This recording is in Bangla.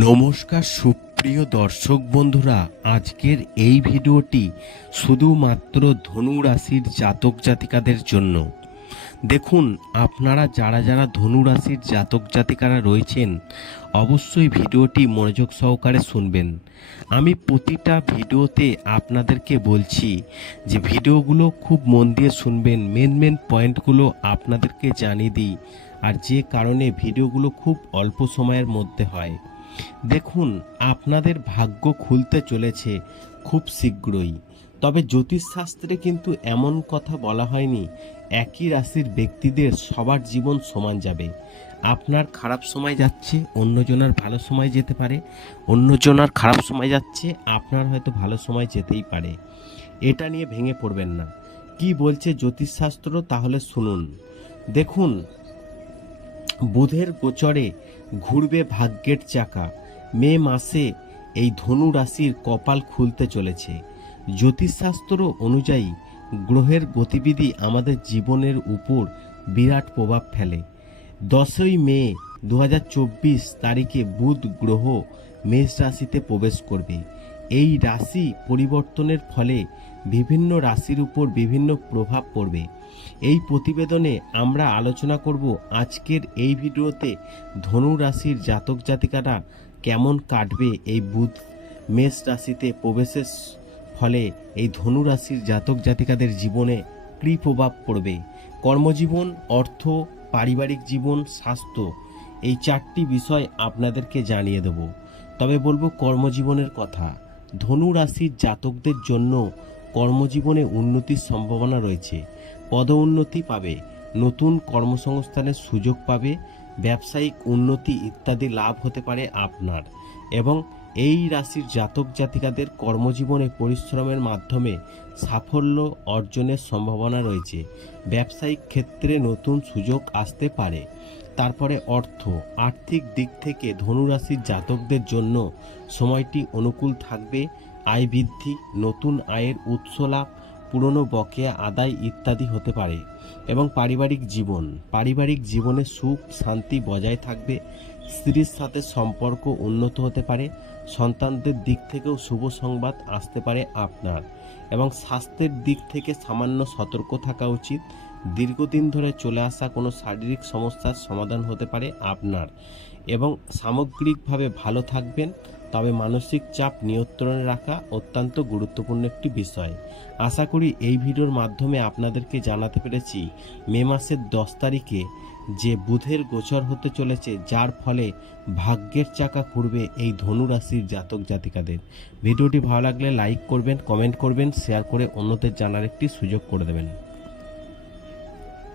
নমস্কার সুপ্রিয় দর্শক বন্ধুরা, আজকের এই ভিডিওটি শুধুমাত্র ধনু রাশির জাতক জাতিকাদের জন্য। দেখুন, আপনারা যারা যারা ধনু রাশির জাতক জাতিকারা রয়েছেন, অবশ্যই ভিডিওটি মনোযোগ সহকারে শুনবেন। আমি প্রতিটা ভিডিওতে আপনাদেরকে বলছি যে, ভিডিওগুলো খুব মন দিয়ে শুনবেন, মেন মেন পয়েন্টগুলো আপনাদেরকে জানিয়ে দিই। আর যে কারণে ভিডিওগুলো খুব অল্প সময়ের মধ্যে হয়। দেখুন, আপনাদের ভাগ্য খুলতে চলেছে খুব শীঘ্রই। তবে জ্যোতিষশাস্ত্রে কিন্তু এমন কথা বলা হয়নি, একই রাশির ব্যক্তিদের সবার জীবন সমান যাবে। আপনার খারাপ সময় যাচ্ছে, অন্যজনের ভালো সময় যেতে পারে। অন্যজনের খারাপ সময় যাচ্ছে, আপনার হয়তো ভালো সময় যেতেই পারে। এটা নিয়ে ভেঙে পড়বেন না। কি বলছে জ্যোতিষশাস্ত্র তাহলে শুনুন। দেখুন বুধের গোচরে ঘুরবে ভাগ্যের চাকা। মে মাসে এই ধনু রাশির কপাল খুলতে চলেছে। জ্যোতিষশাস্ত্র অনুযায়ী গ্রহের গতিবিধি আমাদের জীবনের উপর বিরাট প্রভাব ফেলে। দশই মে দু হাজার চব্বিশ তারিখে বুধ গ্রহ মেষ রাশিতে প্রবেশ করবে। এই রাশি পরিবর্তনের ফলে বিভিন্ন রাশির উপর বিভিন্ন প্রভাব পড়বে। এই প্রতিবেদনে আমরা আলোচনা করব আজকের এই ভিডিওতে ধনু রাশির জাতক জাতিকারা কেমন কাটবে এই বুধ মেষ রাশিতে প্রবেশের ফলে এই ধনু রাশির জাতক জাতিকাদের জীবনে কী প্রভাব পড়বে? কর্মজীবন, অর্থ, পারিবারিক জীবন, স্বাস্থ্য এই চারটি বিষয় আপনাদেরকে জানিয়ে দেব। তবে বলব কর্মজীবনের কথা। ধনু রাশির জাতকদের জন্য কর্মজীবনে উন্নতির সম্ভাবনা রয়েছে। পদোন্নতি পাবে, নতুন কর্মসংস্থানের সুযোগ পাবে, ব্যবসায়িক উন্নতি ইত্যাদি লাভ হতে পারে আপনার এবং এই রাশির জাতক জাতিকাদের কর্মজীবনে পরিশ্রমের মাধ্যমে সাফল্য অর্জনের সম্ভাবনা রয়েছে। ব্যবসায়িক ক্ষেত্রে নতুন সুযোগ আসতে পারে। তারপরে অর্থ, আর্থিক দিক থেকে ধনুরাশির জাতকদের জন্য সময়টি অনুকূল থাকবে। আয় বৃদ্ধি, নতুন আয়ের উৎস লাভ পুরনো বকেয়া, আদায় ইত্যাদি হতে পারে এবং পারিবারিক জীবন। পারিবারিক জীবনে সুখ, শান্তি বজায় থাকবে, স্ত্রীর সাথে সম্পর্ক উন্নত হতে পারে, সন্তানদের দিক থেকেও শুভ সংবাদ আসতে পারে আপনার এবং স্বাস্থ্যের দিক থেকে সামান্য সতর্ক থাকা উচিত। দীর্ঘদিন ধরে চলে আসা কোনো শারীরিক সমস্যার সমাধান হতে পারে আপনার এবং সামগ্রিকভাবে ভালো থাকবেন। তবে মানসিক চাপ নিয়ন্ত্রণে রাখা অত্যন্ত গুরুত্বপূর্ণ একটি বিষয়। আশা করি এই ভিডিওর মাধ্যমে আপনাদেরকে জানাতে পেরেছি, মে মাসের দশ তারিখে যে বুধের গোচর হতে চলেছে, যার ফলে ভাগ্যের চাকা ঘুরবে এই ধনু রাশির জাতক জাতিকাদের। ভিডিওটি ভালো লাগলে লাইক করবেন, কমেন্ট করবেন, শেয়ার করে অন্যদের জানার একটি সুযোগ করে দেবেন।